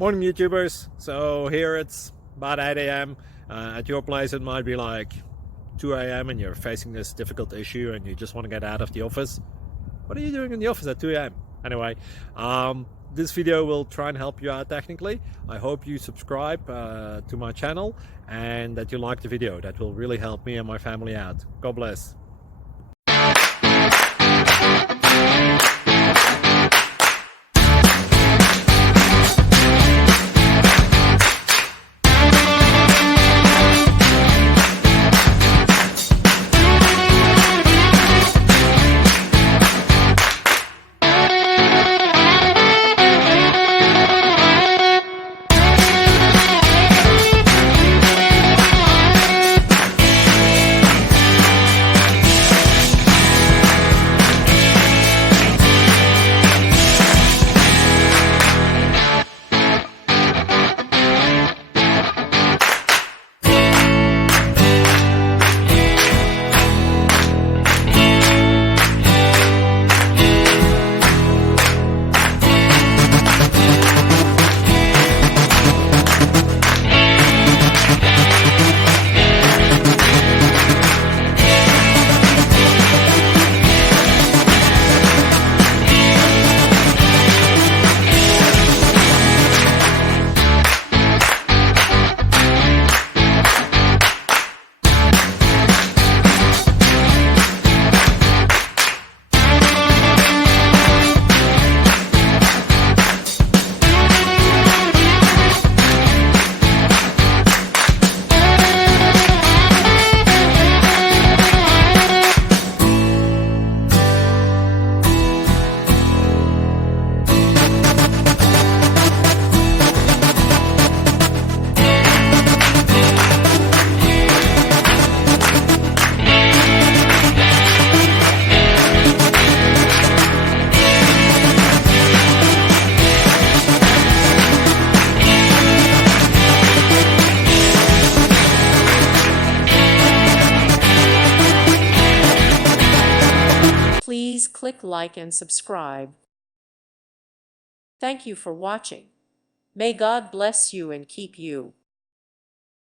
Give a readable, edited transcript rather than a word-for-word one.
Morning YouTubers. So here it's about 8 a.m. At your place it might be like 2 a.m. and you're facing this difficult issue and you just want to get out of the office. What are you doing in the office at 2 a.m.? Anyway, this video will try and help you out technically. I hope you subscribe to my channel and that you like the video. That will really help me and my family out. God bless. Please click like and subscribe. Thank you for watching. May God bless you and keep you.